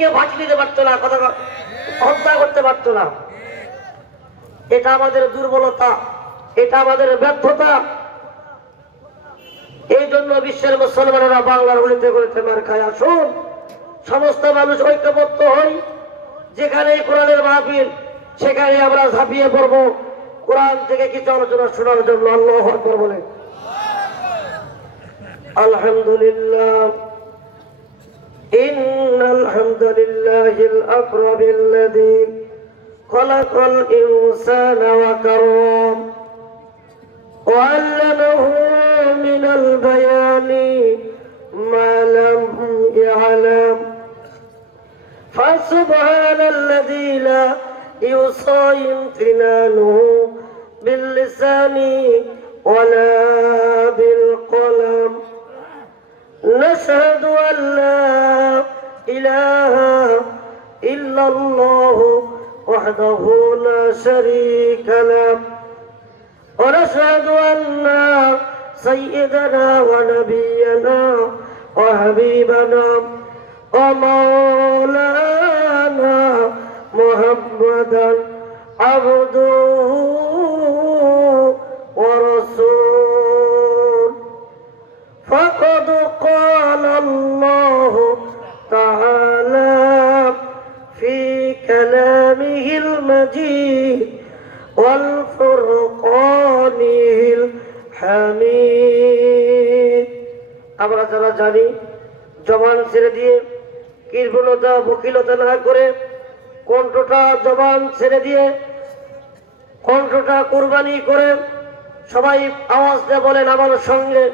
নবীকে ফাঁসি দিতে পারতো না, কথা হত্যা করতে পারতো না। এটা আমাদের দুর্বলতা, এটা আমাদের ব্যর্থতা। এই জন্য বিশ্বের মুসলমানেরা বাংলার গলিতে গলিতে মার খায়। আসুন সমস্ত মানুষ ঐক্যবদ্ধ হই, যেখানে কোরআনের মাহফিল সেখানে আমরা ঝাঁপিয়ে পড়বো কোরআন থেকে কিছু আলোচনা শোনার জন্য। আল্লাহু আকবার বলে। আলহামদুলিল্লাহ ইন্নাল হামদুলিল্লাহিল আকরামিল্লাযী খালাকাল ইনসানা ওয়া কাররাম ওয়া আল্লামাহু মিনাল বায়ানি মা লাম ইয়ালাম ফাসুবহানাল্লাযী লা ইউসা ইমতিনানুহু বিল লিসানি ওয়া লা বিল কলম نشهد أن لا إله إلا الله وحده لا شريك له ونشهد أن سيدنا ونبينا وحبيبنا ومولانا محمدا عبده ورسوله فقد قال الله تعالى في كلامه المجيد والفرقانه الحميد। আমরা যারা জানি জবান ছেড়ে দিয়ে কৃপণতা বকিলতা না করে কণ্ঠটা জবান ছেড়ে দিয়ে কণ্ঠটা কুরবানি করে সবাই আওয়াজ দিয়ে বলেন আমার সঙ্গে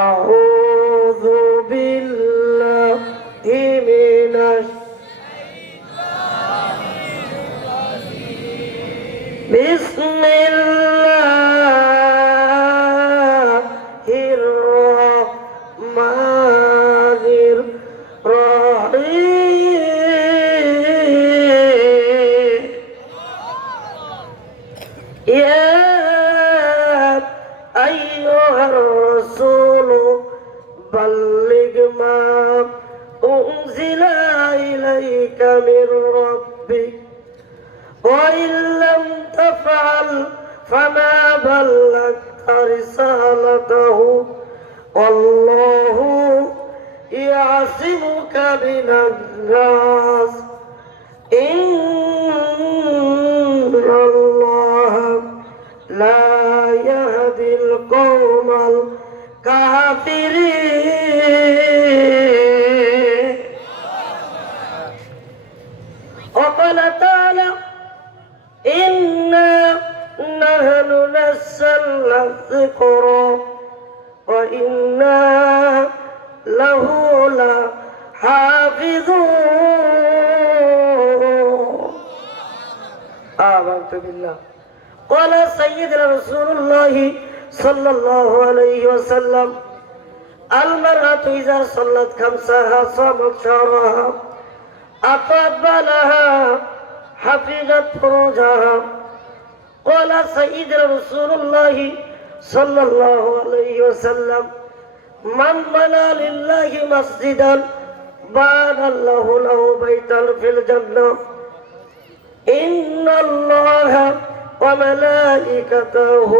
أعوذ بالله من بسم الله الرحمن الرحيم يا أيها الرسول بلغ ما أنزل إليك من ربك وإن لم تفعل فما بلغت رسالته والله يعصمك من الناس إن الله لا يهدي القوم الكافرين وقال تعالى إنا نحن نزلنا الذكر وإنا له لحافظون آمنت بالله قال سيدنا رسول الله صلى الله عليه وسلم المرأة إذا صلت خمسها صامت شهرها أطاعت بالها حفظت فروجها قال سيدنا رسول الله صلى الله عليه وسلم من بنى لله مسجدا بنى الله له بيتا في الجنة إن الله وملائكته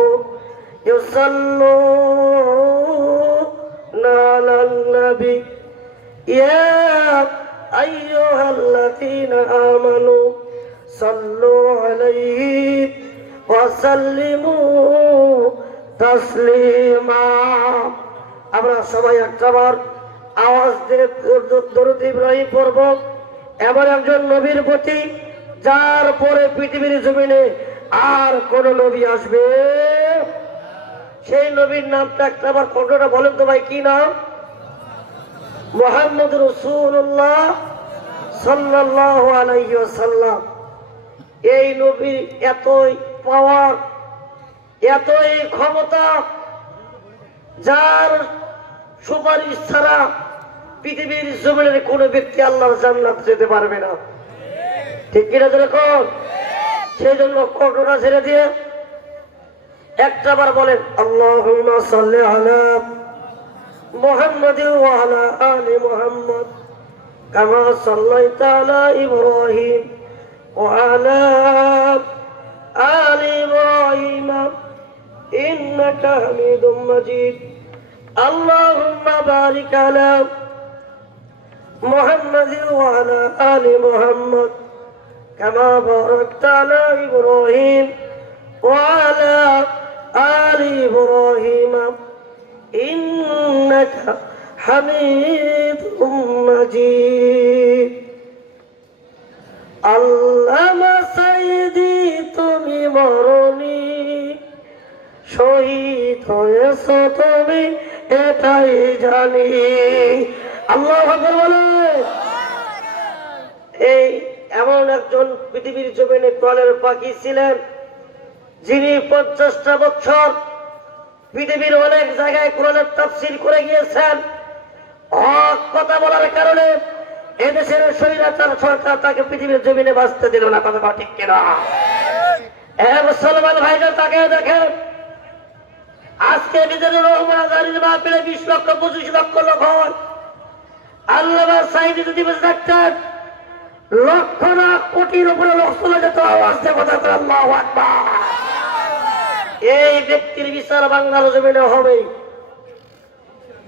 يصلون على النبي يا أيها الذين آمنوا صلوا عليه وسلموا تسليما আমরা সবাই একবার আওয়াজ দিয়ে দরুদ ইব্রাহিম পড়ব এমন একজন নবীর প্রতি যার পরে পৃথিবীর জমিনে আর কোন নবী আসবে সেই নবীর নামটা একবার কণ্ঠটা বলেন তো ভাই, কি নাম? মুহাম্মদ রাসূলুল্লাহ সাল্লাল্লাহু আলাইহি ওয়াসাল্লাম। এই নবীর এতই পাওয়ার, এতই ক্ষমতা, যার সুপারিশ ছাড়া পৃথিবীর জমিনের কোন ব্যক্তি আল্লাহর জান্নাত যেতে পারবে না। ঠিক কিনা যেরকম? সেই জন্য কণ্ঠটা ছেড়ে দিয়ে একটা বার বলেন আল্লাহুম্মা সাল্লি আলা মুহাম্মাদিন ওয়া আলা আলি মুহাম্মাদ কামা সাল্লাইতা আলা ইব্রাহিম ওয়া আলা আলি ইব্রাহিম ইন্নাকা হামিদুম মাজিদ। আল্লাহুম্মা বারিক আলা মুহাম্মাদিন ওয়া আলা আলি মুহাম্মাদ কামা বারাকতা আলা ইব্রাহিম ওয়া আলা আলি ইব্রাহিম ইন্নাকা হামিদুম মাজিদ। আল্লামা সাইদি তুমি মরনি, শহীদ হয়েছ তুমি এটাই জানি। আল্লাহু আকবার বলে। এই এমন একজন পৃথিবীর জমিনে প্রাণের পাখি ছিলেন, যিনি 50টা বছর পৃথিবীর অনেক জায়গায় কোরআনের তাফসীর করে গিয়েছেন। হক কথা বলার কারণে এদেশের স্বৈরাচার সরকার তাকে পৃথিবীর জমিনে বাঁচতে দিল না। কথা ঠিক কিনা? মুসলমান ভাইরা তাকে দেখেন, আজকে মিজানুর রহমান আজহারীর মাহফিলে 20 লক্ষ 25 লক্ষ লোক হয়। আল্লামা সাঈদী যদি বেঁচে থাকতেন লক্ষ না কোটির উপরে লোক চলে যেত। আওয়াজ দিয়ে কথা বলে আল্লাহু আকবার। এই ব্যক্তির বিচার বাংলার জমিনে হবেই।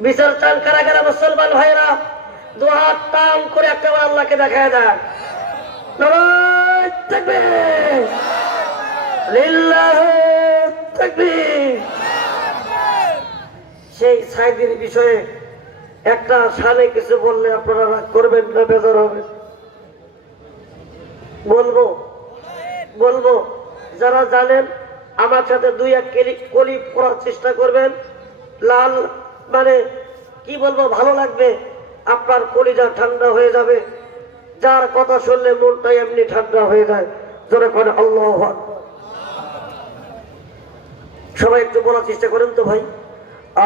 বিচার চান কারা কারা? মুসলমান ভাইরা দুহাত টান করে একেবারে আল্লাহকে দেখায় দেন। নারায়ে তাকবীর, লিল্লাহি তাকবীর। সেই সাঈদীর বিষয়ে একটা শানে কিছু বললে আপনারা রাগ করবেন না, বেজার হবে? বলবো। যারা জানেন আমার সাথে 2-1 ক্লিপ করার চেষ্টা করবেন। লাল মানে কি বলবো, ভালো লাগবে, আপনার কলিজা ঠান্ডা হয়ে যাবে। যার কথা শুনলে মনটা এমনি ঠান্ডা হয়ে যায়। যারা করে আল্লাহু আকবার। সবাই একটু বলার চেষ্টা করেন তো ভাই।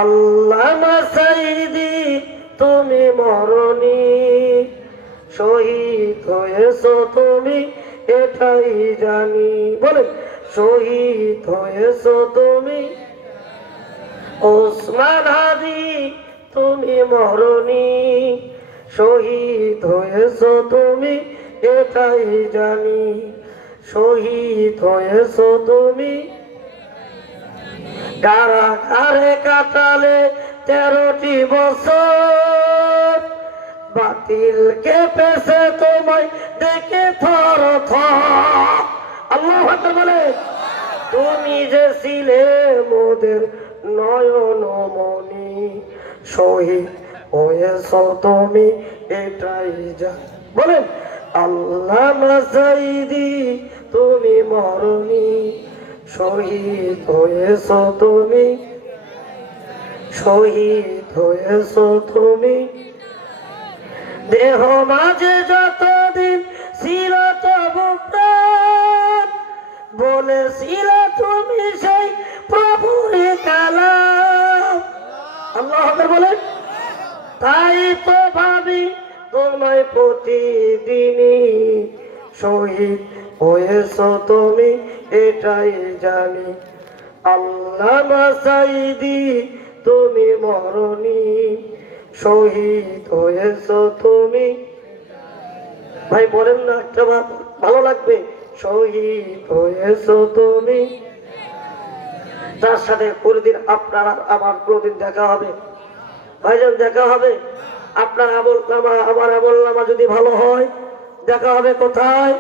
আল্লামা সাঈদী তুমি মরনি, শহীদ হয়েছো তুমি এটাই জানি। বলেন, শহীদ হয়েছো তুমি। ওসমান হাদি তুমি মরনি, শহীদ হয়েছো তুমি এটাই জানি। শহীদ হয়েছো তুমি। কারাগারে কাটালে 13টি বছর, বাতিল কেঁপেছে তোমায় দেখে থর থর। আল্লাহু আকবার বলে। তুমি যে ছিলে মোদের নয়নমণি, শহীদ হয়েছ তুমি এটাই জানি। বলেন, আল্লামা সাঈদী তুমি মরনি, শহীদ হয়েছ তুমি। শহীদ হয়েছ তুমি। দেহ মাঝে যতদিন ছিল তবু প্রাণ, বলেছিল তুমি সেই প্রভুর কালাম। আল্লাহু আকবার বলেন। তাই তো ভাবি তোমায় প্রতিদিনই, শহীদ হয়েছ তুমি এটাই জানি। আল্লামা সাঈদী তুমি মরনি, শহীদ হয়েছ তুমি। ভাই বলেন না, একটা ভালো লাগবে। শহীদ হয়েছ তুমি। তার সাথে কোনদিন আপনার আমার কোনদিন দেখা হবে? ভাইজান দেখা হবে। আপনার আমলনামা আমার আমলনামা যদি ভালো হয় দেখা হবে কোথায়?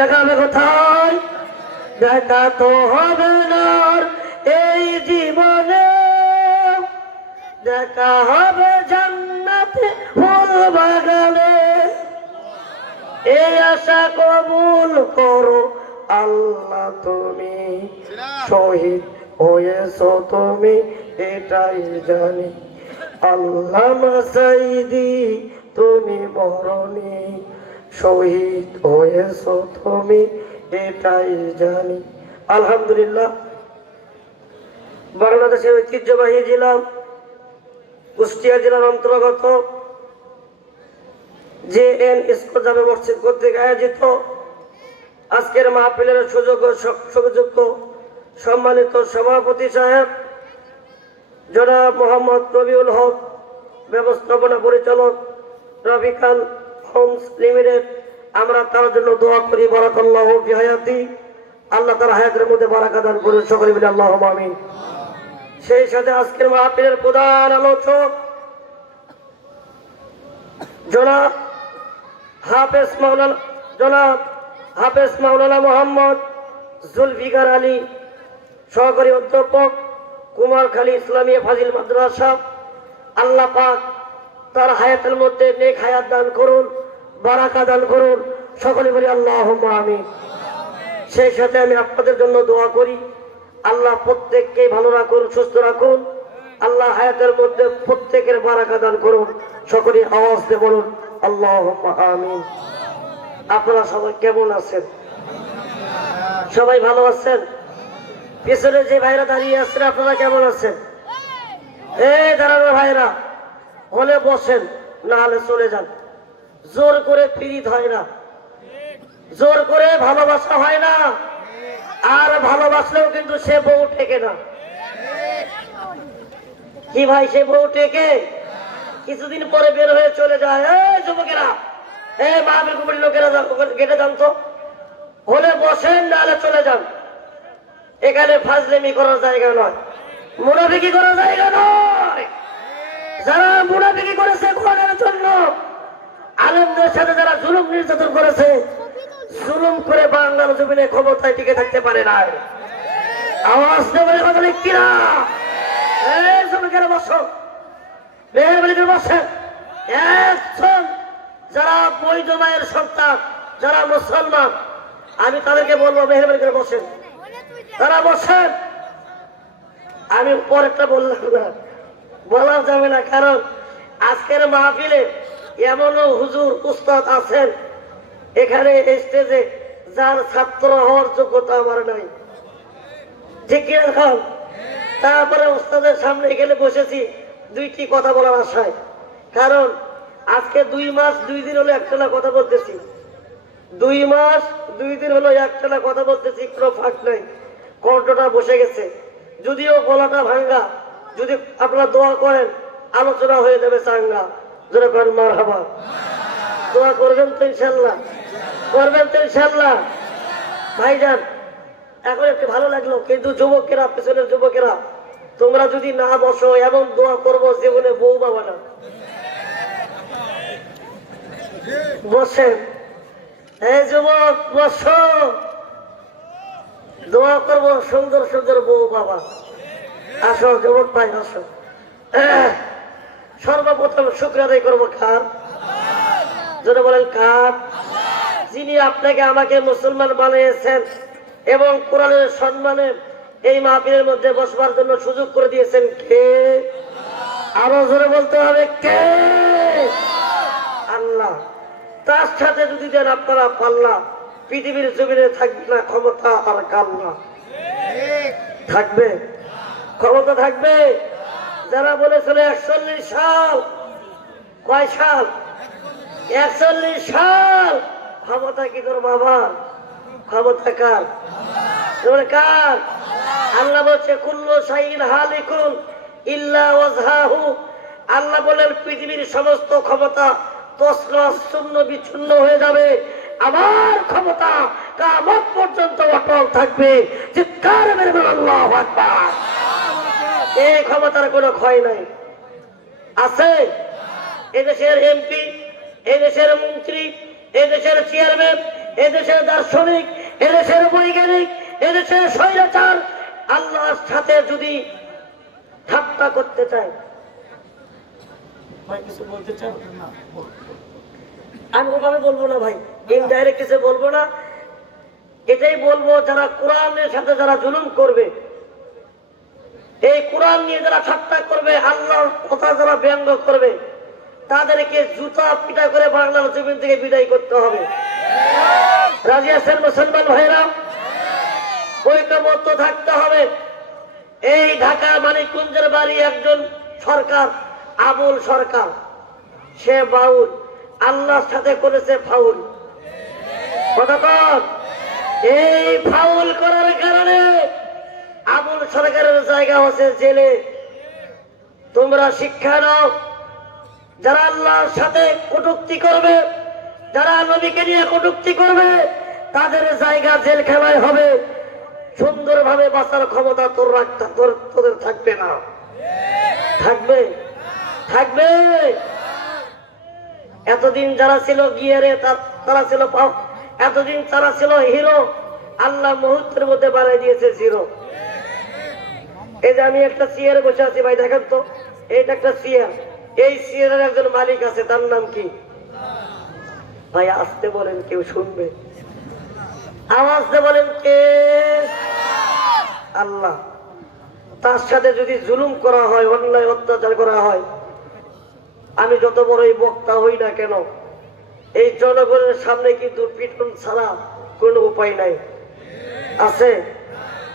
দেখা হবে কোথায়? দেখা তো হবে না এই জীবনে, দেখা হবে জান্নাতে ফুল বাগানে। এই আশা কবুল করো আল্লাহ তুমি, শহীদ হয়েছ তুমি এটাই জানি। আল্লামা সাঈদী তুমি মরনি, শহীদ হয়েছ তুমি এটাই জানি। আলহামদুলিল্লাহ, বাংলাদেশের ঐতিহ্যবাহী জেলা কুষ্টিয়া জেলার অন্তর্গত JN স্কুল জামে মসজিদ কর্তৃক আয়োজিত আজকের মাহফিলের সুযোগ্য সম্মানিত সভাপতি সাহেব জনাব মোহাম্মদ রবিউল হক, ব্যবস্থাপনা পরিচালক রবিকান হোমস লিমিটেড, আমরা তার জন্য দোয়া করি। বারাকাল্লাহু ফি হায়াতি, আল্লাহ তার হায়াতের মধ্যে বারাকা দান করুন, সকলে মিলে আল্লাহুম্মা আমিন। সেই সাথে আজকের মাহফিলের প্রধান আলোচক জনাব হাফেজ মাওলানা মোহাম্মদ জুলফিকার আলী, সহকারী অধ্যাপক, কুমারখালী ইসলামিয়া ফাজিল মাদ্রাসা। আল্লাহ পাক তার হায়াতের মধ্যে নেক হায়াত দান করুন, বারাকা দান করুন, সকলে বলি আল্লাহুম্মা আমিন। সেই সাথে আমি আপনাদের জন্য দোয়া করি, আল্লাহ প্রত্যেককে ভালো রাখুন, সুস্থ রাখুন, আল্লাহ হায়াতের মধ্যে প্রত্যেকের বারাকা দান করুন, সকলে আওয়াজ দিয়ে বলুন আল্লাহুম্মা আমিন। আপনারা সবাই কেমন আছেন? সবাই ভালো আছেন? পিছনে যে ভাইরা দাঁড়িয়ে আছেন আপনারা কেমন আছেন? এই দাঁড়ানো ভাইরা, হলে বসেন, না হলে চলে যান। জোর করে পীড়িত হয় না, জোর করে ভালোবাসা হয় না, আর ভালোবাসলেও কিন্তু সে বউ টেকে না। কি ভাই, সে বউ টেকে? কিছুদিন পরে বের হয়ে চলে যায়। এই যুবকেরা, এই মাহফিল কমিটির লোকেরা গেটে যান তো, হলে বসেন, না হলে চলে যান। এখানে ফাজলেমি করার জায়গা নয়, মুনাফিকি করার জায়গা নয়। যারা মুনাফিকি করেছে কোরআনের জন্য, আলেমদের সাথে যারা জুলুম নির্যাতন করেছে, জুলুম করে বাংলার জমিনে ক্ষমতায় টিকে থাকতে পারে নাই। আওয়াজ দেবে কথা লিখি না। এই জমিকে বসো, মেহরবানি করে বসেন। একজন যারা বৈধ মায়ের সন্তান, যারা মুসলমান, আমি তাদেরকে বলবো মেহরবানি করে বসেন, তারা বসেন। আমি পরেরটা বললাম না, বলা যাবে না, কারণ আজকের মাহফিলে এমনও হুজুর উস্তাদ আছেন এখানে স্টেজে, যার ছাত্র হওয়ার যোগ্যতা আমার নাই, ঠিক কি এখন? তারপরে উস্তাদের সামনে গেলে বসেছি দুইটি কথা বলার আশায়, কারণ আজকে 2 মাস 2 দিন হলো একটানা কথা বলতেছি, 2 মাস 2 দিন হলো একটানা কথা বলতেছি, কোনো ফাঁক নাই, কণ্ঠটা বসে গেছে। যদিও গলাটা ভাঙ্গা, যদি আপনারা দোয়া করেন আলোচনা হয়ে যাবে চাঙ্গা। যারা করেন মারহাবা, দোয়া করবেন তো ইনশাল্লাহ, করবেন তো ইনশাল্লাহ। ভাইজান, এখন একটু ভালো লাগলো, কিন্তু যুবকেরা, পেছনের যুবকেরা, তোমরা যদি না বসো, এমন দোয়া করবো জীবনে বউ পাবা না। বসেন, এই যুবক বসো, দোয়া করবো সুন্দর সুন্দর বউ বাবা। আসো যুবক ভাই, আসো। সর্বপ্রথম শুকর আদায় করবো কার? যদি বলেন কার? যিনি আপনাকে আমাকে মুসলমান বানিয়েছেন এবং কোরআনের সম্মানে এই মাহফিলের মধ্যে বসবার জন্য সুযোগ করে দিয়েছেন। কে? আরো জোরে বলতে হবে, কে? আল্লাহ। তার সাথে যদি দেন আপনারা পাল্লা, পৃথিবীর জমিনে থাকবে না ক্ষমতা আর কাল্লা। থাকবে? ক্ষমতা থাকবে? যারা বলেছিল 41 সাল, কয় সাল? 41 সাল। ক্ষমতা কি তোর বাবার? ক্ষমতা কার? কার? আল্লাহ বলছে কুল্লু শাইইন হালিকুন ইল্লা ওয়াজহাহু। আল্লাহ বলেন পৃথিবীর সমস্ত ক্ষমতা তছনছ চূর্ণ বিচ্ছিন্ন হয়ে যাবে, আমার ক্ষমতা কিয়ামত পর্যন্ত অটল থাকবে। চিৎকার মেরে বলুন আল্লাহু আকবার। এই ক্ষমতার কোনো ক্ষয় নাই। আছে এদেশের এমপি, এদেশের মন্ত্রী, এদেশের চেয়ারম্যান, এদেশের দার্শনিক, এদেশের বৈজ্ঞানিক, এদেশের স্বৈরাচার আল্লাহর সাথে যদি ঠাট্টা করতে চায়, কিছু বলতে চান? আমি ওভাবে বলবো না ভাই, ইনডাইরেক্ট কিছু বলবো না। এটাই বলবো, যারা কোরআনের সাথে যারা জুলুম করবে, এই কোরআন নিয়ে যারা ঠাট্টা করবে, আল্লাহর কথা যারা ব্যঙ্গ করবে, তাদেরকে জুতা পিটা করে বাংলার জমিন থেকে বিদায় করতে হবে। রাজি আছেন মুসলমান ভাইরা? ঐক্যবদ্ধ থাকতে হবে। এই ঢাকা মানিকগঞ্জের বাড়ি একজন সরকার, আবুল সরকার, সে বাউল, আল্লাহর সাথে করেছে ফাউল। কতক্ষণ? এই ফাউল করার কারণে আবুল সরকারের জায়গা হচ্ছে জেলে। তোমরা শিক্ষা নাও, যারা আল্লাহর সাথে কটূক্তি করবে, যারা নবীকে নিয়ে কটূক্তি করবে, তাদের জায়গা জেলখানায় হবে। সুন্দরভাবে বাঁচার ক্ষমতা তোদের থাকবে না। থাকবে? থাকবে। এতদিন যারা ছিল গিয়ারে, তারা ছিল এতদিন তারা ছিল হিরো, আল্লাহ মুহূর্তের মধ্যে বানাই দিয়েছে জিরো। এই যে আমি একটা চেয়ারে বসে আছি ভাই, দেখেন তো, এইটা একটা চেয়ার। এই চেয়ারের একজন মালিক আছে, তার নাম কি ভাই? আসতে বলেন, কেউ শুনবে? আওয়াজ দিয়ে বলেন কে? আল্লাহ। তার সাথে যদি জুলুম করা হয়, অন্যায় অত্যাচার করা হয়, আমি যত বড়ই বক্তা হই না কেন, এই জনগণের সামনে কিন্তু পিটন ছাড়া কোনো উপায় নাই। আছে?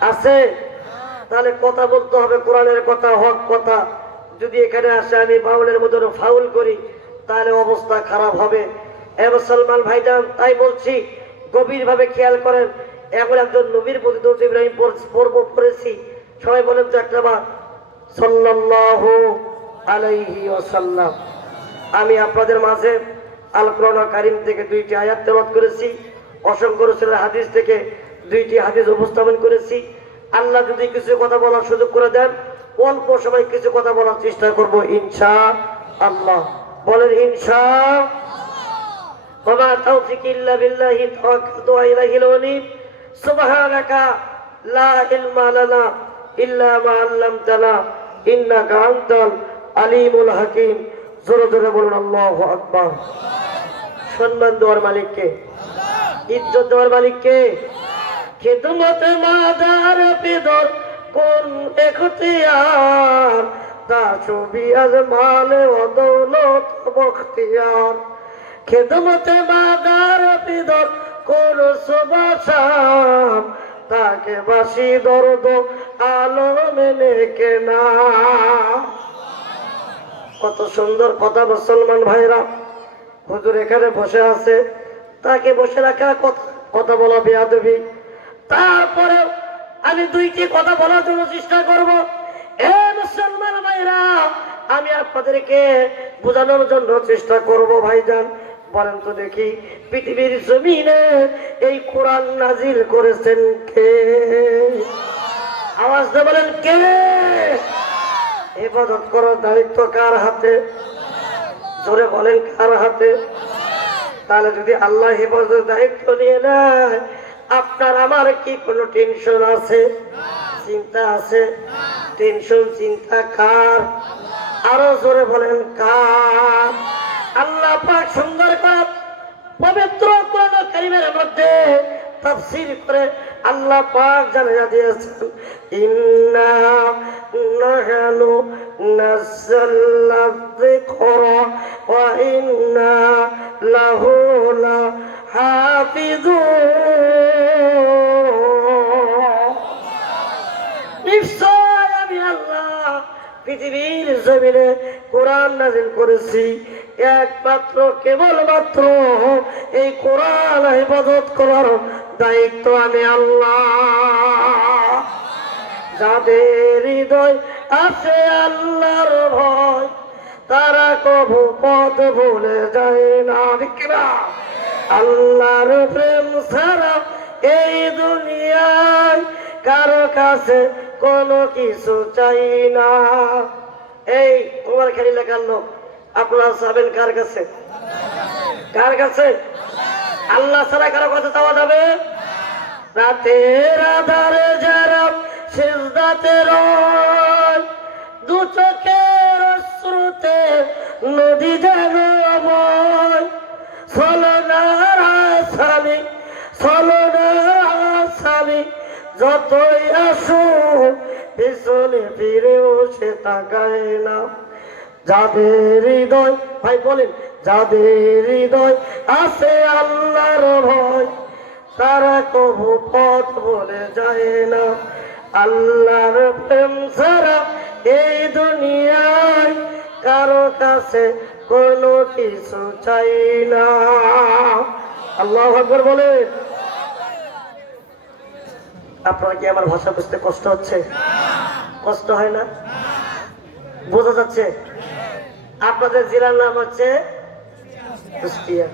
আছে? তাহলে কথা বলতে হবে কোরআনের কথা, হক কথা। যদি এখানে আসে আমি বাউলের মতো ফাউল করি, তাহলে অবস্থা খারাপ হবে। এ মুসলমান ভাইজান, তাই বলছি গভীরভাবে খেয়াল করেন। এখন একজন নবীর প্রতি দরুদ ইব্রাহিম পড়েছি, সবাই বলেন তো একটা বার, সাল্লাল্লাহু আলাইহি ওয়াসাল্লাম। আমি আপনাদের মাঝে আল কোরআন কারীম থেকে 2টি আয়াত তেলাওয়াত করেছি, অসংখ্য রাসূলের হাদিস থেকে 2টি হাদিস উপস্থাপন করেছি। আল্লাহ যদি কিছু কথা বলার সুযোগ করে দেন, অল্প সময় কিছু কথা বলার চেষ্টা করব ইনশাআল্লাহ। বলেন ইনশাআল্লাহ। ওয়া তাওফিক ইল্লা বিল্লাহি তাওয়াক্কালতু আলাইহিল ওয়ালিম। সুবহানাকা লা ইলমা লানা ইল্লা মা আল্লামতানা ইন্নাকা আনতাল আলিমুল হাকিম। জোরে জোরে বলুন আল্লাহু আকবার। সম্মান দেওয়ার মালিক কে? ইজ্জত দেওয়ার মালিক কে? খিদমত মাদার পিদর কোন এখতিয়ার, তা ছবি আজমালে ও দৌলত বখতিয়ার। খিদমত মাদার পিদর কোন সুবাসাম, তাকে বাসি দর্দ আলমে নেকে না। কত সুন্দর কথা মুসলমান ভাইরা। হুজুর এখানে বসে আছে, তাকে বসে রাখা কথা বলা বেয়াদবি। তারপরে আমি 2টি কথা বলার জন্য চেষ্টা করব। এ মুসলমান ভাইরা, আমি আপনাদেরকে বোঝানোর জন্য চেষ্টা করব। ভাইজান বলেন তো দেখি, পৃথিবীর জমিনে এই কোরআন নাজিল করেছেন কে? আওয়াজ দিয়ে বলেন কে? ইবাদত করার দায়িত্ব কার হাতে? জোরে বলেন কার হাতে? তাহলে যদি আল্লাহ ইবাদতের দায়িত্ব নিয়ে নেয়, আপনার আমার কি কোনো টেনশন আছে? চিন্তা আছে? টেনশন চিন্তা কার? আরো জোরে বলেন কার? আল্লাহ পাক সুন্দর করে পবিত্র কোরআন কারীমের মধ্যে তাফসীর করে আল্লাহ পাক জানিয়ে দিয়েছেন, ইন্না নাহনু নাযালনা যিকরা ওয়া ইন্না লাহু লাহাফিজুন। নিশ্চয় আমি আল্লাহ পৃথিবীর জমিনে কোরআন নাযিল করেছি, একমাত্র কেবলমাত্র এই কোরআন ইবাদত করার দায়িত্ব আমি আল্লাহ। যাদের হৃদয় আছে আল্লাহর ভয়, তারা কবু পথ ভুলে যায় না। ঠিক না? আল্লাহর প্রেম ছাড়া এই দুনিয়ায় কারো কাছে কোনো কিছু চাই না। এই তোমার খালি লেখার লোক, আপনারা যাবেন কার কাছে? কার কাছে? আল্লাহ ছাড়া কারো কাছে যাওয়া যাবে? রাতের আধারে যারা সিজদাতে রয়, দু চোখের অশ্রুতে নদী যেন বয়। ছলনার আসামি, ছলনার আসামি যতই আসুক, পিছনে ফিরেও সে তাকায় না। যাদের হৃদয়, ভাই বলেন, যাদের হৃদয় আছে আল্লাহর ভয়, তারা কবু পথ বলে যায় না। আল্লাহর প্রেম ছাড়া এই দুনিয়ায় কারো কাছে কোনো কিছু চাই না। আল্লাহু আকবার বলেন। আপনারা কি আমার ভাষা বুঝতে কষ্ট হচ্ছে? কষ্ট হয় না? বোঝা যাচ্ছে? আপনাদের জেলার নাম হচ্ছে কুষ্টিয়া,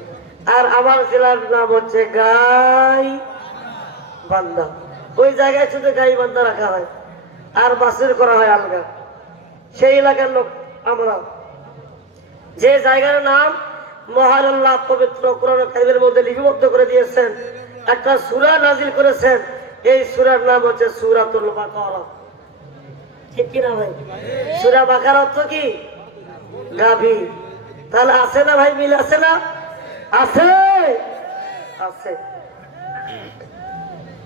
আর আমার জেলার নাম হচ্ছে গাইবান্ধা। ওই জায়গায় শুধু গাইবান্ধা রাখা হয়, আর বাসের করা হয় আলগা। সেই এলাকার লোক আমরা। যে জায়গার নাম মহান আল্লাহ পবিত্র কোরআন কারীমের মধ্যে লিপিবদ্ধ করে দিয়েছেন, একটা সূরা নাজিল করেছেন, এই সূরার নাম হচ্ছে সূরাতুল বাকারা। ঠিক কি না ভাই? সূরা বাকারা অর্থ কি? গাভী। তাহলে আছে না ভাই, মিল আছে না? আছে, আছে।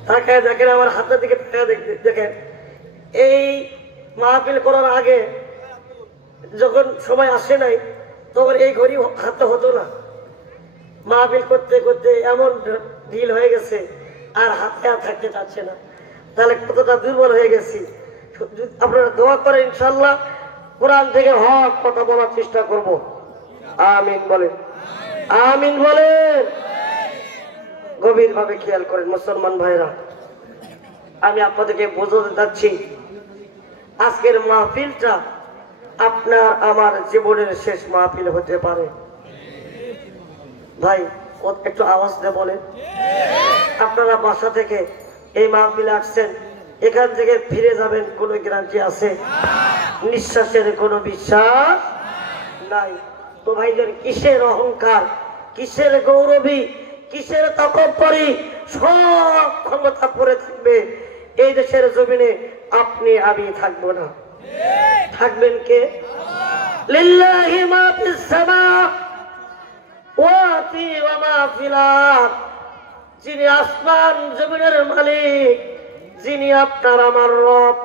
তাকায় দেখেন, আমার হাতের দিকে দেখেন। এই মাহফিল করার আগে যখন সময় আসে নাই, তখন এই ঘড়ি হাতে হতো না। মাহফিল করতে করতে এমন ঢিল হয়ে গেছে, আর হাতে আর থাকতে চাচ্ছে না। তাহলে কতটা দুর্বল হয়ে গেছি। আপনারা দোয়া করে ইনশাল্লাহ কোরআন থেকে হক কথা বলার চেষ্টা করব। আমিন বলেন, আমিন বলেন। গভীর ভাবে খেয়াল করেন মুসলমান ভাইরা, আমি আপনাদেরকে বোঝাতে যাচ্ছি, আজকের মাহফিলটা আপনার আমার জীবনের শেষ মাহফিল হতে পারে। ভাই একটু আওয়াজ দিয়ে বলেন। আপনারা বাসা থেকে এই মাহফিলে আসছেন, এখান থেকে ফিরে যাবেন কোনো গ্যারান্টি আছে? নিঃশ্বাসের কোনো বিশ্বাস নাই। তো ভাইদের কিসের অহংকার, কিসের গৌরবী, কিসের তকব্বরি, সব ক্ষমতা পড়ে থাকবে এই দেশের জমিনে। আপনি আমি থাকবো না, থাকবেন কে? লিল্লাহি মা ফিস সামা ওয়া মা ফিল আরদ। যিনি আসমান জমিনের মালিক, যিনি আপনার আমার রব,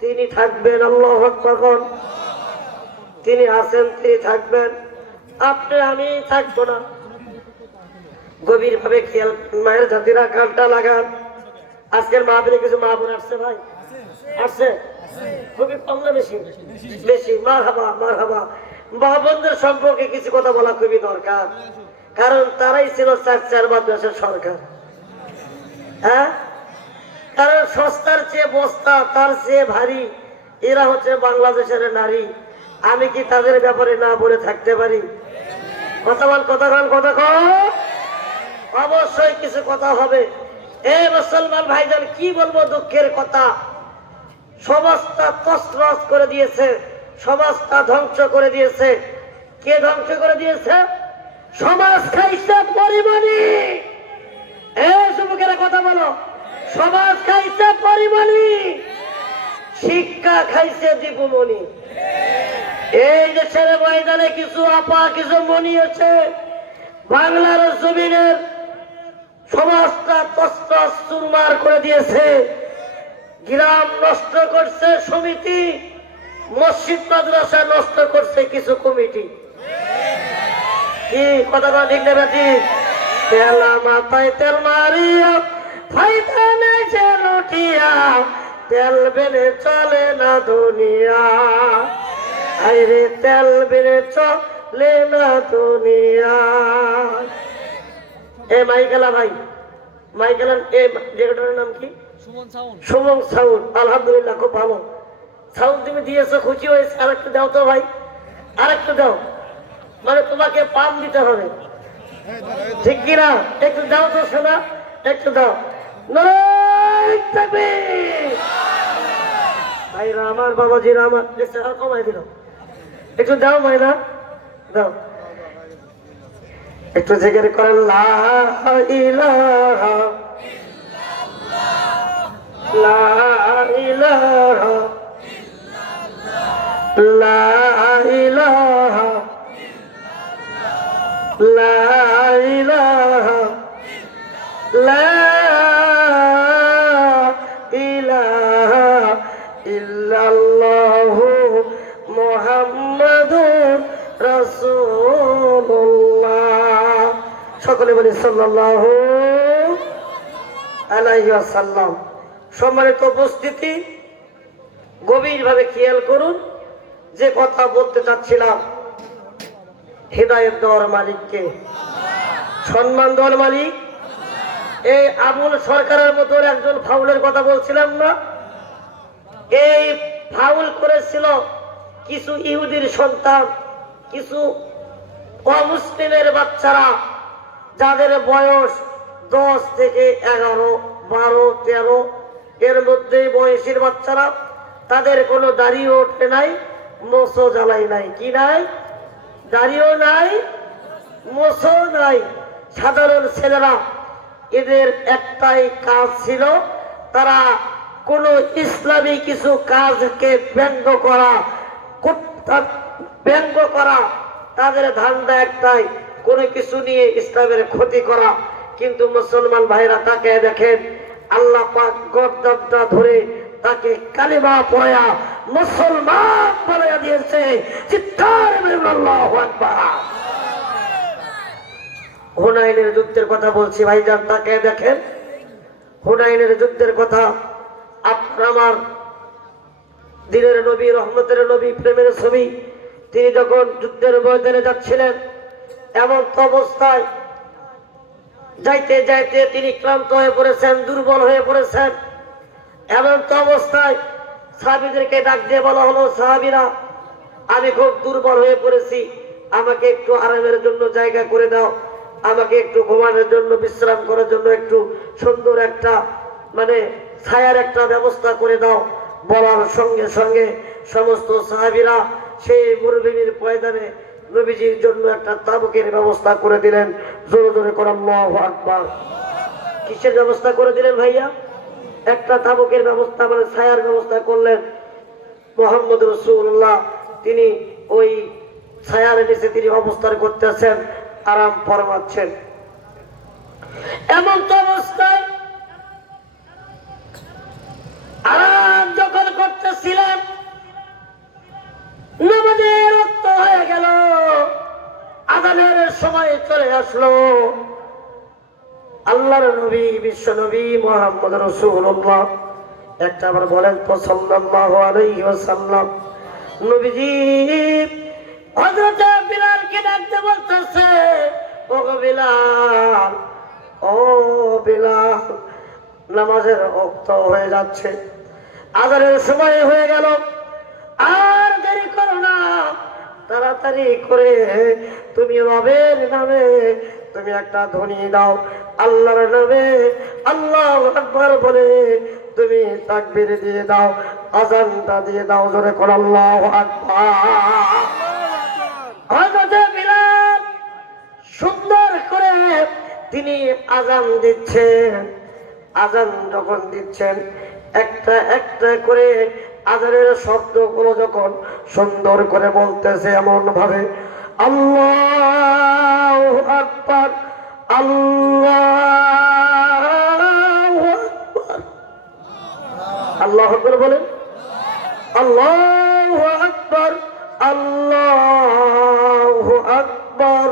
তিনি থাকবেন। আল্লাহু আকবার। তিনি আছেন, তিনি থাকবেন, আপনি আমি থাকবো না। গভীর ভাবে খেয়াল, মায়ের জাতিরা কানটা লাগান। আজকের মাহফিলে কিছু মা বোন আসছে ভাই, আসছে খুবই কম না বেশি? বেশি। মারহাবা, মারহাবা। মা বোনদের সম্পর্কে কিছু কথা বলা খুবই দরকার, কারণ তারাই ছিল চার মাদ্রাসার সরকার। হ্যাঁ, কারণ সস্তার চেয়ে বস্তা তার চেয়ে ভারী, এরা হচ্ছে বাংলাদেশের নারী। আমি কি তাদের ব্যাপারে না বলে থাকতে পারি? কথা বল, কথা কন, কথা কন। অবশ্যই কিছু কথা হবে। এই মুসলমান ভাইজান, কি বলবো দুঃখের কথা। সমাজটা তছনছ করে দিয়েছে, সমাজটা ধ্বংস করে দিয়েছে। কে ধ্বংস করে দিয়েছে? সমাজ খাইছে পরিমণি। এই যুবকেরা কথা বলো। সমাজ খাইছে পরিমণি, শিক্ষা খাইছে দীপুমণি। এই দেশের ময়দানে কিছু আপা, কিছু মনি আছে, বাংলার জমিনের সমাজটা তছনছ চুরমার করে দিয়েছে। গ্রাম নষ্ট করছে সমিতি, মসজিদ মাদ্রাসা নষ্ট করছে কিছু কমিটি। কি কথা ঠিক না ঠিক? তেলা মাথায় তেল মারিয়া, ফাইদা নেই যে লুটিয়া, তেল বেলে চলে না দুনিয়া। আরে তেল বেলে চলে না দুনিয়া। এ মাইকেলা ভাই, মাইকেলা এ ডিরেক্টরের নাম কি? সুমন সাউন্ড। আলহামদুলিল্লাহ, খুব ভালো সাউন্ড তুমি দিয়েছো, খুশি হয়েছে। আরেকটু দাও তো ভাই, আরেকটু দাও। মানে তোমাকে পাম দিতে হবে, ঠিক কিনা? একটু দাও তো শোনা, একটু দাও। ভাইরা আমার, বাবাজিরা আমার, কমাই দিল। একটু দাও ভাইরা, দাও। একটু জিকির করেন, লা ইলাহা লা ইলাহা লা ইলাহা লা ইলাহা লা ইলাহা ইল্লাল্লাহু মুহাম্মাদুর রাসূলুল্লাহ। সকলে বলি সাল্লাল্লাহু আলাইহি ওয়াসাল্লাম। সম্মানিত উপস্থিতি, গভীরভাবে খেয়াল করুন। যে কথা বলতে চাচ্ছিলাম, হেদায়েত দেওয়ার মালিককে, সম্মান দেওয়ার মালিক। এই আবুল সরকারের মতো একজন ফাউলের কথা বলছিলাম না? এই ফাউল করেছিল কিছু ইহুদির সন্তান, কিছু অমুসলিমের বাচ্চারা যাদের বয়স 10 থেকে 11, 12, 13 এর মধ্যে বয়সের বাচ্চারা, তাদের কোনো দাড়িও ওঠে নাই, মোছও জ্বালাই নাই। কি নাই? দাড়িও নাই, মোছও নাই। সাধারণ ছেলেরা, এদের একটাই কাজ ছিল, তারা কোন ইসলামী কিছু কাজকে ব্যঙ্গ করা, তাদের ধান্দা একটাই, কোনো কিছু নিয়ে ইসলামের ক্ষতি করা। কিন্তু মুসলমান ভাইরা তাকে দেখেন, আল্লাহ পাক গর্দানটা ধরে তাকে কালিমা পড়ায়া মুসলমান বানায়া দিয়েছে। চিৎকার মেরে আল্লাহু আকবার। হুনাইনের যুদ্ধের কথা বলছি ভাইজান, তাকে দেখেন হুনাইনের যুদ্ধের কথা। আপনার আমার দিনের নবী, রহমতের নবী, প্রেমের ছবি, তিনি যখন যুদ্ধের ময়দানে যাচ্ছিলেন, এমন তো অবস্থায় যাইতে যাইতে তিনি ক্লান্ত হয়ে পড়েছেন, দুর্বল হয়ে পড়েছেন। এমন তো অবস্থায় সাহাবীদেরকে ডাক দিয়ে বলা হলো, সাহাবীরা, আমি খুব দুর্বল হয়ে পড়েছি, আমাকে একটু আরামের জন্য জায়গা করে দাও, আমাকে একটু ঘুমানোর জন্য, বিশ্রাম করার জন্য একটু সুন্দর একটা ছায়ার একটা ব্যবস্থা করে দাও। বলার সঙ্গে সঙ্গে সমস্ত সাহাবীরা সেই মরুভূমির ময়দানে নবীজির জন্য একটা তাবুকের ব্যবস্থা করে দিলেন। জোরে জোরে করে আল্লাহু আকবার। কিসের ব্যবস্থা করে দিলেন ভাইয়া? একটা তাবুকের ব্যবস্থা, ছায়ার ব্যবস্থা করলেন। মুহাম্মদ রাসূলুল্লাহ তিনি ওই ছায়ার নিচে তিনি অবস্থান করতেছেন, আরাম ফরমাচ্ছেন। এমন তো অবস্থায় আরাম যখন করতেছিলেন, নামাজের রক্ত হয়ে গেল, আযানের সময় চলে আসলো। আল্লাহর নবী, বিশ্ব নবী মুহাম্মদ রাসূলুল্লাহ, একটা আবার বলেন তো সাল্লাল্লাহু আলাইহি ওয়াসাল্লাম, নবীজি হযরত বিলালকে ডাকতে বলতেছে, ও বিলাল, ও বিলাল, নামাজের ওয়াক্ত হয়ে যাচ্ছে, আযানের সময় হয়ে গেল, আর দেরি করো না, তাড়াতাড়ি করে তুমি রবের নামে তুমি একটা ধ্বনি দাও, আল্লাহর নামে আল্লাহু আকবার বলে তুমি তাকবীর দিয়ে দাও, আযানটা দিয়ে দাও। জোরে করে আল্লাহু আকবার। হযরত বিলাল সুন্দর করে তিনি আযান দিচ্ছেন। আযান যখন দিচ্ছেন, একটা একটা করে আযানের শব্দগুলো যখন সুন্দর করে বলতেছে, এমন ভাবে আল্লাহু আকবার, আল্লাহু আকবার, আল্লাহু আকবার বলেন, আল্লাহু আকবার, আল্লাহু আকবার।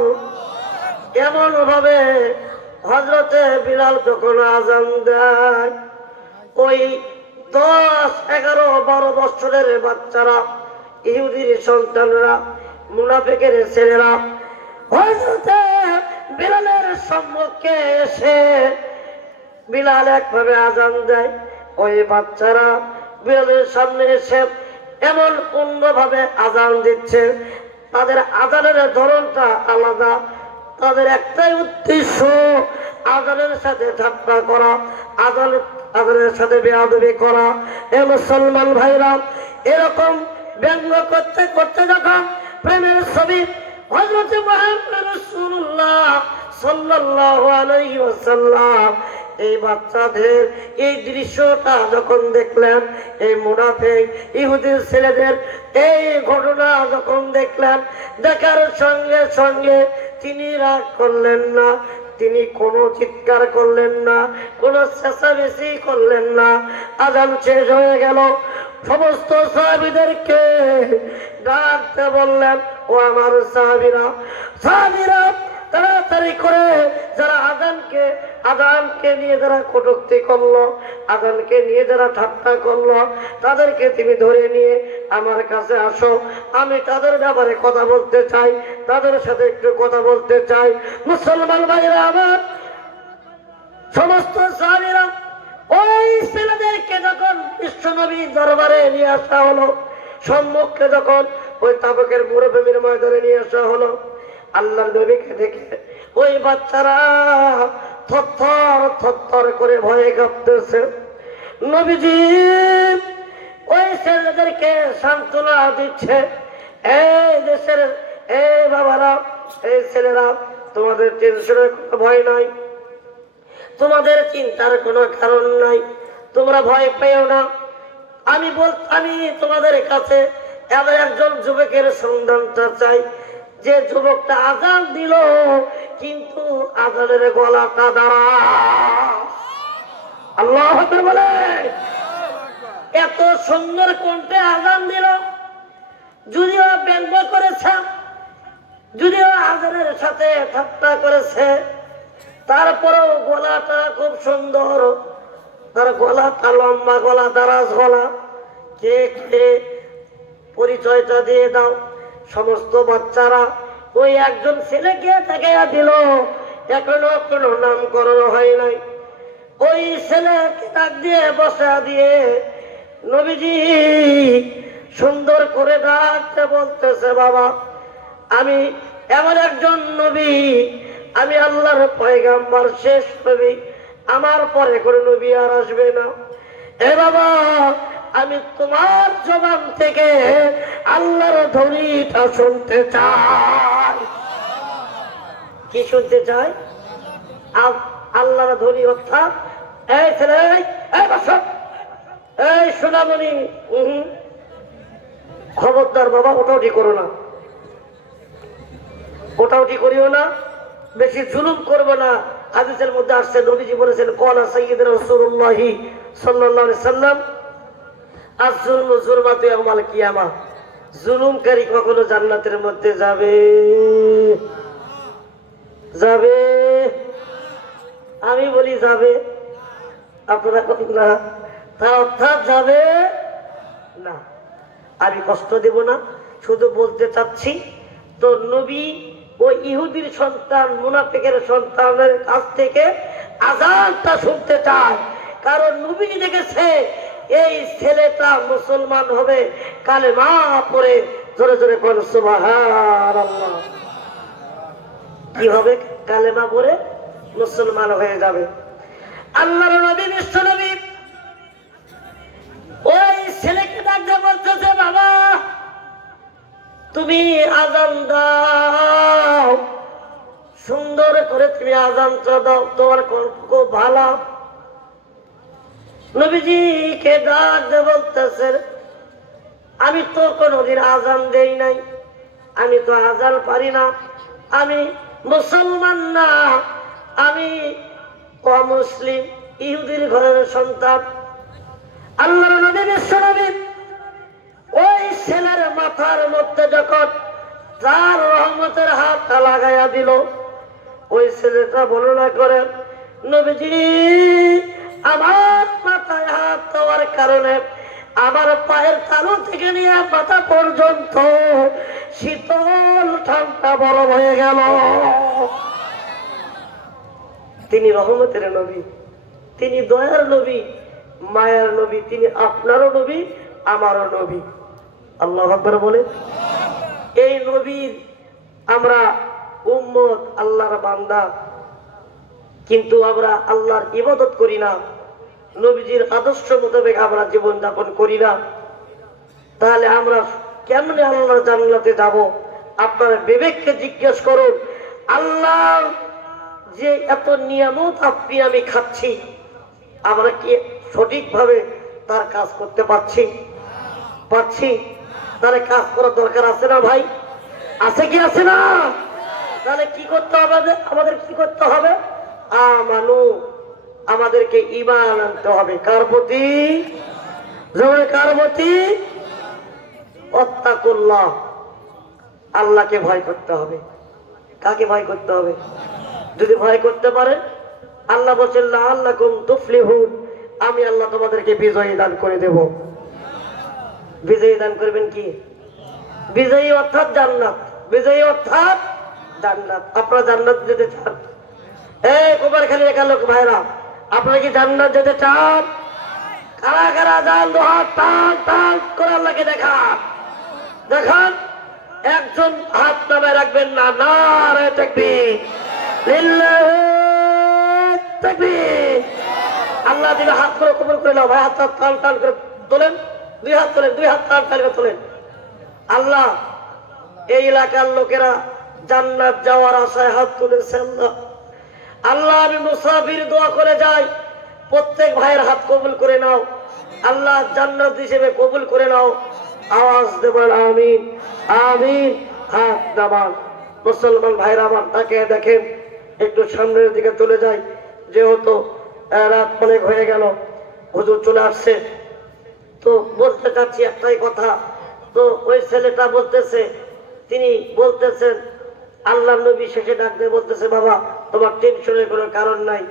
এমন ভাবে হযরতে বিলাল যখন আযান দেয়, ওই 10, 11, 12 বছরের বাচ্চারা, ইহুদির সন্তানরা, মুনাফিকের ছেলেরা হযরতে বিলালের সম্মুখে এসে বিলাল একভাবে আযান দেয়, ওই বাচ্চারা বিলালের সামনে এসে এমন অন্যভাবে আযান দিচ্ছে। তাদের আযানের ধরনটা আলাদা, তাদের একটাই উদ্দেশ্য, আযানের সাথে ঠাট্টা করা, আযানের সাথে বেয়াদবি করা। এ মুসলমান ভাইরা, এরকম ব্যঙ্গ করতে করতে যখন প্রেমের ছবি হযরত মুহাম্মদ রাসূলুল্লাহ সাল্লাল্লাহু আলাইহি ওয়াসাল্লাম এই বাচ্চাদের এই দৃশ্যটা যখন দেখলেন, এই মুনাফিক ইহুদির ছেলেদের এই ঘটনা যখন দেখলেন, দেখার সঙ্গে সঙ্গে তিনি রাগ করলেন না, তিনি কোনো চিৎকার করলেন না, কোনো চেঁচামেচি করলেন না। আযান শেষ হয়ে গেল, সমস্ত সাহাবীদেরকে ডাকতে বললেন, ও আমার সাহাবীরা, সাহাবীরা তাড়াতাড়ি করে যারা আযানকে নিয়ে যারা কটূক্তি করলো, আযানকে নিয়ে যারা ঠাট্টা করলো, তাদেরকে তুমি ধরে নিয়ে আমার কাছে আসো, আমি তাদের ব্যাপারে কথা বলতে চাই, তাদের সাথে একটু কথা বলতে চাই। মুসলমান ভাইরা আমার, সমস্ত সাহাবীরা ওই ছেলেদেরকে যখন বিশ্বনবীর দরবারে নিয়ে আসা হলো, সম্মুখে যখন ওই তাবুকের মরুভূমির ময়দানে নিয়ে আসা হলো। আল্লাহর নবীকে দেখে ওই বাচ্চারা থরথর থরথর করে ভয়ে কাঁপতেছে। নবীজি ওই ছেলেদেরকে সান্ত্বনা দিচ্ছে, এই দেশের এই বাবারা, এই ছেলেরা, তোমাদের টেনশনের কোনো ভয় নাই, তোমাদের চিন্তার কোনো কারণ নাই, তোমরা ভয় পেও না। আমি তোমাদের কাছে এমন একজন যুবকের সন্ধানটা চাই, যে যুবকটা আজান দিল কিন্তু আজানের গলাটা দাঁড়া। আল্লাহু আকবার বলে। এত সুন্দর কণ্ঠে আজান দিল, যদিও ব্যঙ্গ করেছে, যদিও আজানের সাথে ঠাট্টা করেছে, তারপরেও গলাটা খুব সুন্দর, তার গলাটা লম্বা গলা, দারাজ গলা। কে কে পরিচয়টা দিয়ে দাও। সমস্ত বাচ্চারা ওই একজন ছেলেকে দেখাইয়া দিল, এখনো কোনো নামকরণ হয় নাই। ওই ছেলেকে ডাক দিয়ে বসা দিয়ে নবীজি সুন্দর করে ডাকতে বলতেছে, বাবা আমি এমন একজন নবী, আমি আল্লাহর পয়গাম্বর, শেষ নবী, আমার পরে কোনো নবী আর আসবে না। এ বাবা, আমি তোমার জবান থেকে আল্লাহর ধ্বনিটা শুনতে চাই। কি শুনতে চাই? আল্লাহর ধ্বনি, অর্থাৎ এই ছেলে, এই বসো, এই সোনামণি, খবরদার বাবা, ওটাউটি করো না, ওটাউটি করিও না, বেশি জুলুম করবো না। হাদিসের মধ্যে আসছে, নবীজি বলেছেন, ক্বালা সাইয়্যিদুনা রাসূলুল্লাহ সাল্লাল্লাহু আলাইহি সাল্লাম, আয-যুলমু যুলমাতু ইয়াওমাল কিয়ামাহ, জুলুমকারী কখনো জান্নাতের মধ্যে যাবে? যাবে? আমি বলি যাবে, আপনারা কখন না, তার অর্থাৎ যাবে না। আমি কষ্ট দেব না, শুধু বলতে চাচ্ছি, তো নবী ও ইহুদির সন্তান, মুনাফিকের সন্তানের কাছ থেকে আযানটা শুনতে চায়, কারণ নবী দেখেছে এই ছেলেটা মুসলমান হবে কালেমা পড়ে। জোরে জোরে বলেন সুবহানাল্লাহ। কি হবে? কালেমা পড়ে মুসলমান হয়ে যাবে। আল্লাহর নবী, বিশ্ব নবী ওই ছেলেকে ডাকতে বলতেছে, বাবা তুমি আজান দাও, সুন্দর করে তুমি আজানটা দাও, তোমার কণ্ঠ খুব ভালো। নবীজিকে ডাকতে বলতেছে, আমি তো কোনদিন আজান দেই নাই, আমি তো আজান পারি না, আমি মুসলমান না, আমি অমুসলিম, ইহুদির ঘরের সন্তান। আল্লাহর নবী, বিশ্ব নবী ওই ছেলের মাথার মধ্যে যখন তার রহমতের হাতটা লাগাইয়া দিল, ওই ছেলেটা বর্ণনা করে, নবীজি আমার মাথায় হাত দেওয়ার কারণে আমার পায়ের তালু থেকে নিয়ে মাথা পর্যন্ত শীতল ঠান্ডা বরফ হয়ে গেল। তিনি রহমতের নবী, তিনি দয়ার নবী, মায়ার নবী, তিনি আপনারও নবী, আমারও নবী। আল্লাহু আকবার বলে। এই নবীর আমরা উম্মত, আল্লাহর বান্দা, কিন্তু আমরা আল্লাহর ইবাদত করি না, নবীজির আদর্শ মোতাবেক আমরা জীবন যাপন করি না, তাহলে আমরা কেমনে আল্লাহর জান্নাতে যাব? আপনার বিবেককে জিজ্ঞেস করুন। আল্লাহ যে এত নিয়ামত আপনি আমি খাচ্ছি, আমরা কি সঠিকভাবে তার কাজ করতে পারছি? তাহলে কাজ করার দরকার আছে না ভাই? আছে কি আছে না? তাহলে কি করতে হবে? আমাদের কি করতে হবে? আমানু, আমাদেরকে ঈমান আনতে হবে। কার প্রতি? কার প্রতি? ওয়াত্তাকুল্লাহ, আল্লাহকে ভয় করতে হবে। কাকে ভয় করতে হবে? যদি ভয় করতে পারে, আল্লাহ বলেন লাআল্লাকুম তুফলিহুন, আমি আল্লাহ তোমাদেরকে বিজয়ী দান করে দেব। বিজয়ী দান করবেন কি? বিজয়ী অর্থাৎ জান্নাত, বিজয়ী অর্থাৎ জান্নাত। আপনারা জান্নাত যেতে চান? এই কুমারখালী একা লোক ভাইরা, আপনারা কি জান্নাত যেতে চান? কারা কারা যান? দোহাত টান টান করে আল্লাহকে দেখান, দেখান। একজন হাত নামায় রাখবেন না। নারায়ে তাকবীর, লিল্লাহি তাকবীর। আল্লাহ দিলে হাত করে কবুল করে নাও। ভাই হাত টান টান করে তোলেন, দুই হাত তোলেন, দুই হাত টান টান করে তোলেন। আল্লাহ এই এলাকার লোকেরা জান্নাত যাওয়ার আশায় হাত তুলেছেন না। আল্লাহ আমি মুসাফির দোয়া করে যাই, প্রত্যেক ভাইয়ের হাত কবুল করে নাও। আল্লাহ জান্নাত হিসেবে কবুল করে নাও। আওয়াজ দেবেন আমিন, আমিন। হাত নামান। মুসলমান ভাইরা আমার তাকে দেখেন, একটু সামনের দিকে চলে যাই, যেহেতু রাত অনেক হয়ে গেল, হুজুর চলে আসছে। তো বলতে চাচ্ছি একটাই কথা। তো ওই ছেলেটা বলতেছে, তিনি বলতেছেন আল্লাহ নবী শেষে ডাক দিয়ে বলতেছে, বাবা তোমার টেনশনের কোনো কারণ নাই,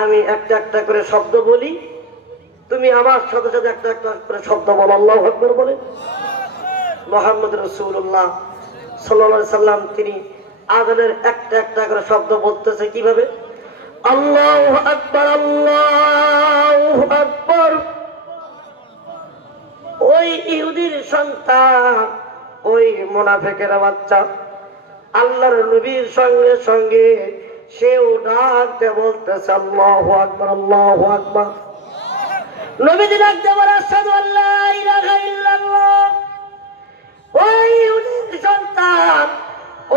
আমি একটা একটা করে শব্দ বলি, তুমি আমার সাথে সাথে একটা একটা করে শব্দ বলো। আল্লাহু আকবার বলে। মুহাম্মদ রাসূলুল্লাহ সাল্লাল্লাহু আলাইহি সাল্লাম তিনি আযানের একটা একটা করে শব্দ বলতেছে কিভাবে? আল্লাহু আকবার, আল্লাহু আকবার। ওই ইহুদির সন্তান, ওই মুনাফিকের বাচ্চা আল্লাহর নবীর সঙ্গে সঙ্গে সেও ডাকতে বলতেছে আল্লাহু আকবার, আল্লাহু আকবার। নবীজি ডাকতে বলে আশহাদু আল্লা ইলাহা ইল্লাল্লাহ। ওই ইহুদির সন্তান,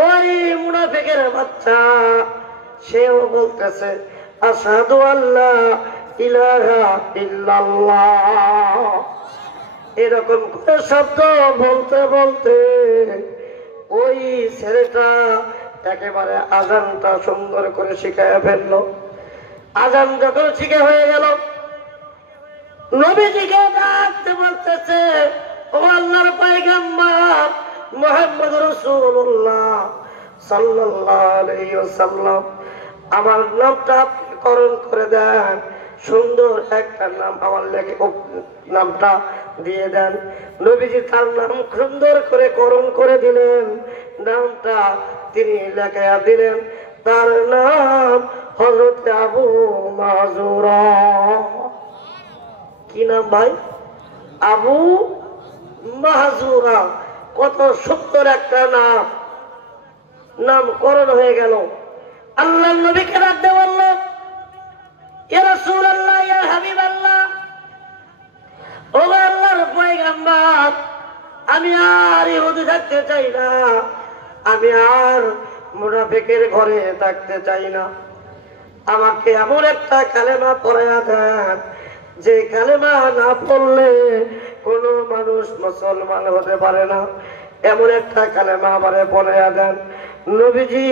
ওই মুনাফিকের বাচ্চা সেও বলতেছে আশহাদু আল্লা ইলাহা ইল্লাল্লাহ। এরকম করে শব্দ বলতে বলতে ওই ছেলেটা একেবারে আজানটা সুন্দর করে শিখায় ফেললো। আজান যখন শিখে হয়ে গেল, নবীজিকে ডাকতে বলতেছে, ও আল্লাহর পয়গম্বর মুহাম্মদ রাসূলুল্লাহ সাল্লাল্লাহু আলাইহি ওয়াসাল্লাম, আমার নামটা আপনি করণ করে দেন, সুন্দর একটা নাম আমার লেখে নামটা দিয়ে দেন। নবীজি তার নাম সুন্দর করে করণ করে দিলেন, নামটা তিনি লেখাইয়া দিলেন। তার নাম হযরত আবু মাহজুরা। কি নাম ভাই? আবু মাহজুরা। কত সুন্দর একটা নাম, নামকরণ হয়ে গেল। আল্লাহ নবীকে ডাকতে বলল, ইয়া রাসূলুল্লাহ, ইয়া হাবিবাল্লাহ, ও আল্লাহর পয়গম্বর, আমি আর ইহুদি থাকতে চাই না, আমি আর মুনাফিকের ঘরে থাকতে চাই না। আমাকে এমন একটা কালেমা পড়াইয়া দেন, যে কালেমা না পড়লে কোনো মানুষ মুসলমান হতে পারে না। এমন একটা কালেমা আমারে পড়াইয়া দেন। নবীজি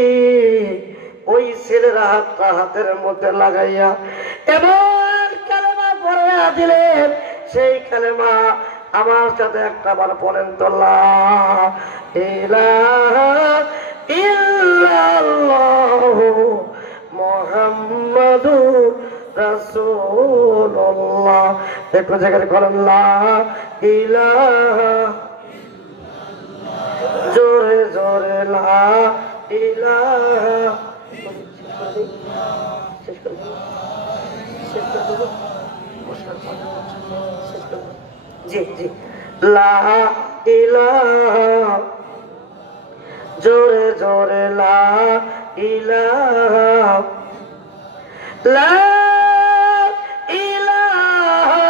ওই ছেলের হাতটা হাতের মধ্যে লাগাইয়া এমন কালেমা পড়াইয়া দিলেন, সেই কালেমা আমার সাথে একটা বার পড়েন তো, লা ইলাহা ইল্লাল্লাহু মুহাম্মাদুর রাসূলুল্লাহ। একটু জায়গায় করেন লা ইলাহা, জোরে জোরে লা ইলাহা। জি জি, লা ইলাহা, জোরে জোরে লা ইলাহা, লা ইলাহা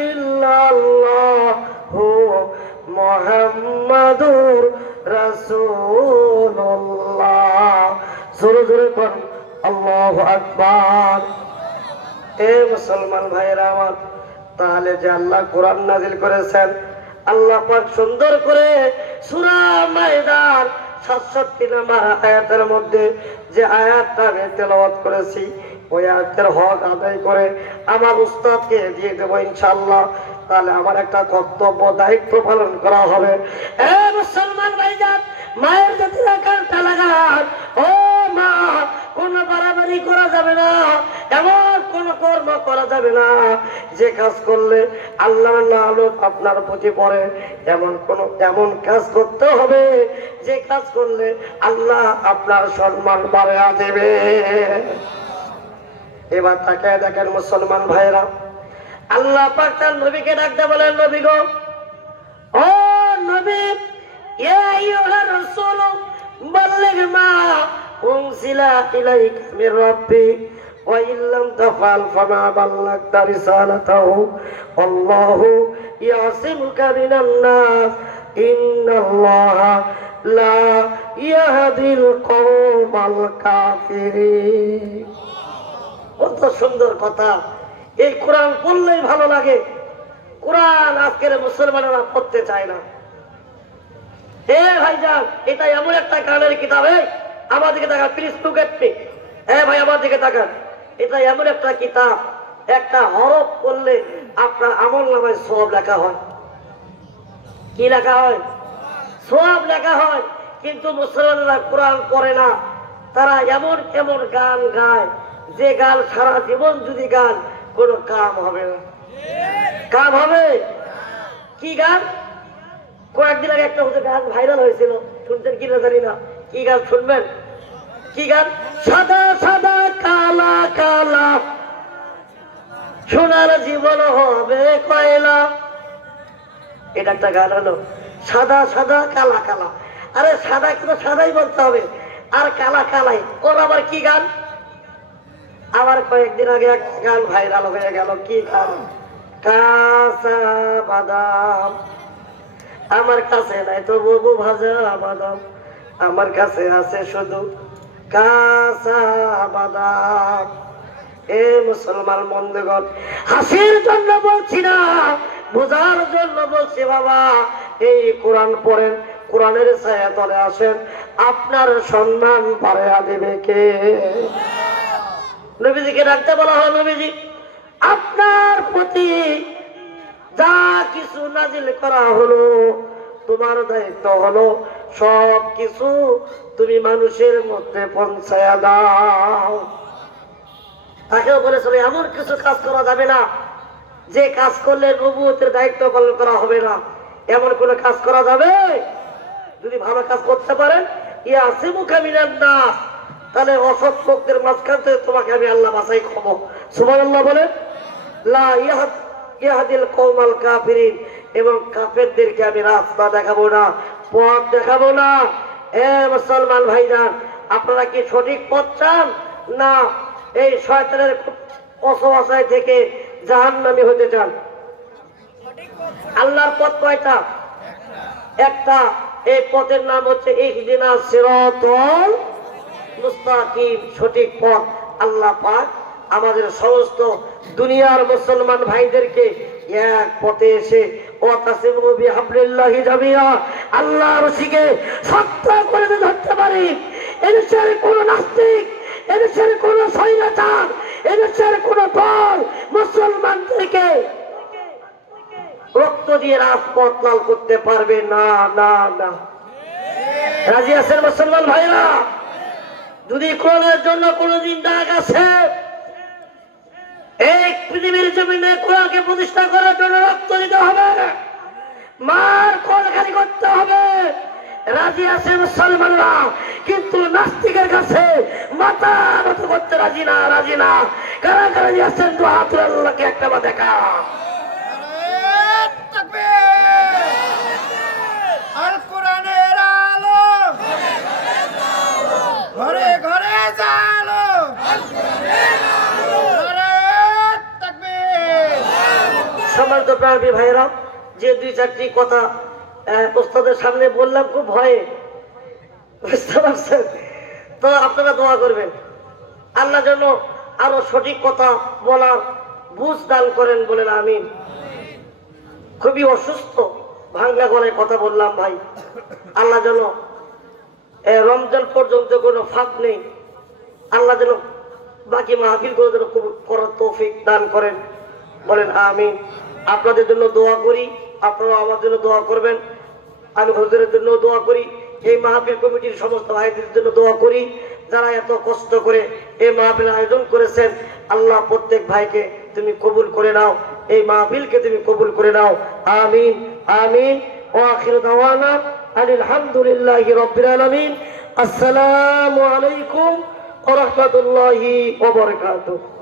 ইল্লাল্লাহু মুহাম্মাদুর রাসূলুল্লাহ। জোরে জোরে পড়ুন আল্লাহু আকবার। এ মুসলমান ভাইরা আমার, তাহলে যে আল্লাহ কোরআন নাজিল করেছেন, আল্লাহ পাক সুন্দর করে সূরা মাইদার ৬৭ নম্বর আয়াতের মধ্যে যে আয়াতটা আমি তেলাওয়াত করেছি, ওই আয়াতের হক আদায় করে আমার উস্তাদকে দিয়ে দেবো ইনশাআল্লাহ। তাহলে আমার একটা কর্তব্য, দায়িত্ব পালন করা হবে। এ মুসলমান ভাইজান, মায়ের যদি কানটা লাগান, ও মা, কোনো বাড়াবাড়ি করা যাবে না, এমন কোন কর্ম করা যাবে না যে কাজ করলে আল্লাহর লানত আপনার প্রতি পড়ে। এমন কাজ করতে হবে যে কাজ করলে আল্লাহ আপনার সম্মান বাড়ায়া দেবে। এবার তাকে দেখেন মুসলমান ভাইরা, আল্লাহ পাক তার নবীকে ডাকতে বলেন, নবী গো, ও নবী, ইয়া আইয়ুহার রাসূল বাল্লিগ মা উনজিলা ইলাইকা মির রাব্বিক ওয়া ইল্লাম তাফআল ফামা বাল্লাগতা রিসালাতাহু আল্লাহু ইয়াসিমুকা মিনান নাস ইন্নাল্লাহা লা ইয়াহদিল কওমাল কাফিরিন। কত সুন্দর কথা! এই কোরআন পড়লেই ভালো লাগে। কোরআন আজকের মুসলমানেরা পড়তে চায় না। এ ভাইজান, এটা এমন একটা গানের কিতাব। আমার দিকে তাকান প্লিজ, লুক এট মি। ভাই আমার দিকে তাকান। এটা এমন একটা কিতাব, একটা হরফ পড়লে আপনার আমলনামায় সওয়াব লেখা হয়। কি লেখা হয়? সওয়াব লেখা হয়। কিন্তু মুসলমানেরা কোরআন পড়ে না। তারা এমন এমন গান গায় যে গান সারা জীবন যদি গান কোনো কাম হবে না। কাম হবে? কি গান? কয়েকদিন আগে একটা গান ভাইরাল হয়েছিল, শুনছেন কি না জানি না। কি গান শুনবেন? কি গান? সাদা সাদা কালা কালা সোনার জীবন হবে কয়লা। এটা একটা গান হলো, সাদা সাদা কালা কালা। আরে সাদা কিন্তু সাদাই বলতে হবে, আর কালা কালাই। ওর আবার কি গান? আবার কয়েকদিন আগে একটা গান ভাইরাল হয়ে গেল। কি গান? কাঁচা বাদাম আমার কাছে নাই তো বাবু ভাজা বাদাম, আমার কাছে আছে শুধু কাঁচা বাদাম। এ মুসলমান বন্ধুগণ, হাসির জন্য বলছি না, বোঝার জন্য বলছি। বাবা, এই কোরআন পড়েন, কোরআনের ছায়া তলে আসেন, আপনার সম্মান বাড়াইয়া দেবে কে? নবীজিকে ডাকতে বলা হয়, নবীজি আপনার প্রতি যা কিছু নাজিল করা হলো, তোমার দায়িত্ব হলো সব কিছু তুমি মানুষের মধ্যে পৌঁছায়া দাও। তাকেও বলেছিল এমন কিছু কাজ করা যাবে না যে কাজ করলে নবুয়তের দায়িত্ব পালন করা হবে না। এমন কোন কাজ করা যাবে? যদি ভালো কাজ করতে পারেন, ইয়াসিমুকা মিনান নাস, তাহলে অসৎ লোকদের মাঝখান থেকে তোমাকে আমি আল্লাহ বাঁচাই খাবো। সুবহানাল্লাহ বলে। লা ইয়াহদিল কওমাল কাফিরিন, এবং কাফেরদেরকে আমি রাস্তা দেখাবো না, পথ দেখাবো না। এ মুসলমান ভাইজান, আপনারা কি সঠিক পথ চান, না এই শয়তানের অসহায় থেকে জাহান্নামী হতে চান? আল্লাহর পথ কয়টা? একটা। এই পথের নাম হচ্ছে ইহদিনাস সিরাতাল মুস্তাকিম, সঠিক পথ। আল্লাহ পাক আমাদের সমস্ত দুনিয়ার মুসলমান ভাইদেরকে এক পথে এসে ওয়াতাসিমু বিহাবলিল্লাহি জামিয়া, আল্লাহর রশিকে শক্ত করে ধরতে পারি। এদেশের কোন নাস্তিক, এদেশের কোন স্বৈরাচার, এদেশের কোন দল মুসলমানদেরকে রক্ত দিয়ে রাজপথ লাল করতে পারবে না, না না। রাজি আছেন মুসলমান ভাইরা? যদি কোরআনের জন্য কোনদিন ডাক আছে, এই পৃথিবীর জমিনে কোরআনকে প্রতিষ্ঠা করার জন্য রক্ত দিতে হবে, মার কোরআনি করতে হবে। রাজি আছে মুসলমানরা, কিন্তু নাস্তিকের কাছে মাথা নত করতে রাজি না, রাজি না। কারা কারা রাজি আছেন? দু হাত তুলে আল্লাহকে একটা বার দেখা। আল কোরআনের আলো ঘরে ঘরে জালো, সম্মানিত প্রাণী ভাইরা, যে দুই চারটি কথা ওস্তাদের সামনে বললাম খুব ভয়ে, বুঝতে পারছেন তো? আপনারা দোয়া করবেন আল্লাহ যেন আরো সঠিক কথা বলার বুঝ দান করেন, বলেন আমিন। খুবই অসুস্থ, ভাঙ্গা গলায় কথা বললাম ভাই। আল্লাহ যেন রমজান পর্যন্ত কোনো ফাঁক নেই, আল্লাহ যেন বাকি মাহফিল গুলো যেন করার তৌফিক দান করেন, বলেন আমিন। আপনাদের জন্য দোয়া করি, আপনারা আমার জন্য দোয়া করবেন। আমি হুজুরের জন্য দোয়া করি, এই মাহফিল কমিটির সমস্ত ভাইদের জন্য দোয়া করি, যারা এত কষ্ট করে এই মাহফিল আয়োজন করেছেন। আল্লাহ প্রত্যেক ভাইকে তুমি কবুল করে নাও, এই মাহফিলকে তুমি কবুল করে নাও, আমিন আমিন। ওয়া আখিরু দাওয়ানা আলহামদুলিল্লাহি রাব্বিল আলামিন। আসসালামু আলাইকুম ওয়া রাহমাতুল্লাহি ওয়া বারাকাতুহু।